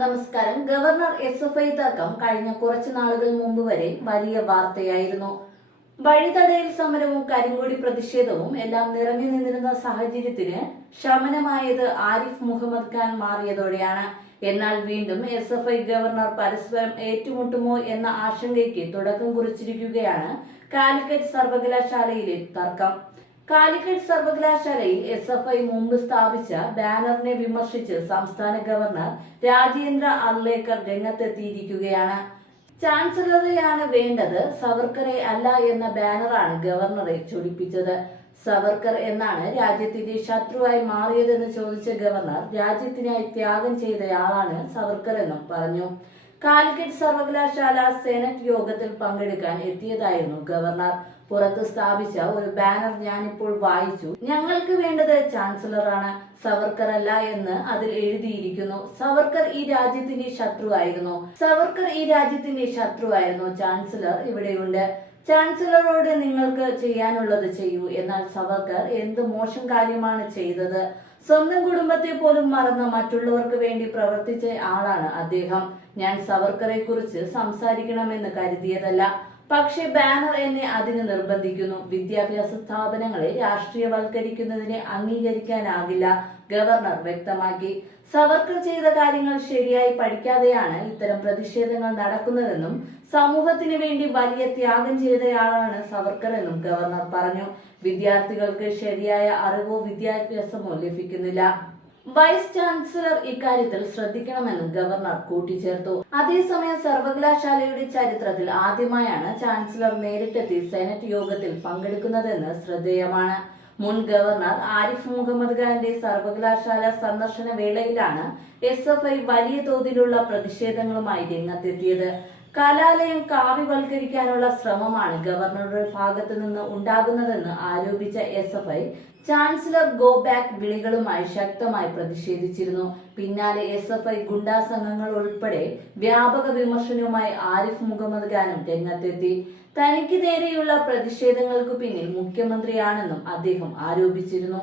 നമസ്കാരം. Governor S F I തർക്കം കഴിഞ്ഞ കുറച്ചു നാളുകൾ മുമ്പ് വരെ വലിയ വാർത്തയായിരുന്നു. വഴിതടയൽ സമരവും കരിങ്കൊടി പ്രതിഷേധവും എല്ലാം നിറഞ്ഞു നിന്നിരുന്ന സാഹചര്യത്തിന് ശമനമായത് ആരിഫ് മുഹമ്മദ് ഖാൻ മാറിയതോടെയാണ്. എന്നാൽ വീണ്ടും എസ് എഫ് ഐ ഗവർണർ പരസ്പരം ഏറ്റുമുട്ടുമോ എന്ന ആശങ്കയ്ക്ക് തുടക്കം കുറിച്ചിരിക്കുകയാണ് കാലിക്കറ്റ് സർവകലാശാലയിലെ തർക്കം. കാലിക്കറ്റ് സർവകലാശാലയിൽ എസ് എഫ് ഐ മുമ്പ് സ്ഥാപിച്ച ബാനറിനെ വിമർശിച്ച് സംസ്ഥാന ഗവർണർ രാജേന്ദ്ര അർലേക്കർ രംഗത്തെത്തിയിരിക്കുകയാണ്. ചാൻസലറെയാണ് വേണ്ടത് സവർക്കറെ അല്ല എന്ന ബാനറാണ് ഗവർണറെ ചൊടിപ്പിച്ചത്. സവർക്കർ എന്നാണ് രാജ്യത്തിന്റെ ശത്രുവായി മാറിയതെന്ന് ചോദിച്ച ഗവർണർ രാജ്യത്തിനായി ത്യാഗം ചെയ്തയാളാണ് സവർക്കർ എന്നും പറഞ്ഞു. കാലിക്കറ്റ് സർവകലാശാല സെനറ്റ് യോഗത്തിൽ പങ്കെടുക്കാൻ എത്തിയതായിരുന്നു ഗവർണർ. പുറത്ത് സ്ഥാപിച്ച ഒരു ബാനർ ഞാനിപ്പോൾ വായിച്ചു. ഞങ്ങൾക്ക് വേണ്ടത് ചാൻസലറാണ്. സവർക്കർ അല്ല എന്ന് അതിൽ എഴുതിയിരിക്കുന്നു. സവർക്കർ ഈ രാജ്യത്തിന്റെ ശത്രുവായിരുന്നു. സവർക്കർ ഈ രാജ്യത്തിന്റെ ശത്രുവായിരുന്നു ചാൻസലർ ഇവിടെയുണ്ട്. ചാൻസലറോട് നിങ്ങൾക്ക് ചെയ്യാനുള്ളത് ചെയ്യൂ. എന്നാൽ സവർക്കർ എന്ത് മോശം കാര്യമാണ് ചെയ്തത്? സ്വന്തം കുടുംബത്തെ പോലും മറന്ന് മറ്റുള്ളവർക്ക് വേണ്ടി പ്രവർത്തിച്ച ആളാണ് അദ്ദേഹം. ഞാൻ സവർക്കറെ കുറിച്ച് സംസാരിക്കണമെന്ന് കരുതിയതല്ല. പക്ഷേ ബാനർ എന്നെ അതിന് നിർബന്ധിക്കുന്നു. വിദ്യാഭ്യാസ സ്ഥാപനങ്ങളെ രാഷ്ട്രീയവൽക്കരിക്കുന്നതിനെ അംഗീകരിക്കാനാകില്ല ഗവർണർ വ്യക്തമാക്കി. സവർക്കർ ചെയ്ത കാര്യങ്ങൾ ശരിയായി പഠിക്കാതെയാണ് ഇത്തരം പ്രതിഷേധങ്ങൾ നടക്കുന്നതെന്നും സമൂഹത്തിന് വേണ്ടി വലിയ ത്യാഗം ചെയ്തയാളാണ് സവർക്കർ എന്നും ഗവർണർ പറഞ്ഞു. വിദ്യാർത്ഥികൾക്ക് ശരിയായ അറിവോ വിദ്യാഭ്യാസമോ ലഭിക്കുന്നില്ല. വൈസ് ചാൻസലർ ഇക്കാര്യത്തിൽ ശ്രദ്ധിക്കണമെന്ന് ഗവർണർ കൂട്ടിച്ചേർത്തു. അതേസമയം സർവകലാശാലയുടെ ചരിത്രത്തിൽ ആദ്യമായാണ് ചാൻസലർ നേരിട്ടെത്തി സെനറ്റ് യോഗത്തിൽ പങ്കെടുക്കുന്നതെന്ന് ശ്രദ്ധേയമാണ്. മുൻ ഗവർണർ ആരിഫ് മുഹമ്മദ് ഖാന്റെ സർവകലാശാല സന്ദർശന വേളയിലാണ് എസ് എഫ് ഐ വലിയ തോതിലുള്ള പ്രതിഷേധങ്ങളുമായി രംഗത്തെത്തിയത്. കലാലയം കാവ്യവൽക്കരിക്കാനുള്ള ശ്രമമാണ് ഗവർണറുടെ ഭാഗത്തു നിന്ന് ഉണ്ടാകുന്നതെന്ന് ആരോപിച്ച S F I chancellor go back വിളികളുമായി ശക്തമായി പ്രതിഷേധിച്ചിരുന്നു. പിന്നാലെ എസ് എഫ് ഐ ഗുണ്ടാ സംഘങ്ങൾ ഉൾപ്പെടെ വ്യാപക വിമർശനവുമായി ആരിഫ് മുഹമ്മദ് ഖാനും രംഗത്തെത്തി. തനിക്ക് നേരെയുള്ള പ്രതിഷേധങ്ങൾക്ക് പിന്നിൽ മുഖ്യമന്ത്രിയാണെന്നും അദ്ദേഹം ആരോപിച്ചിരുന്നു.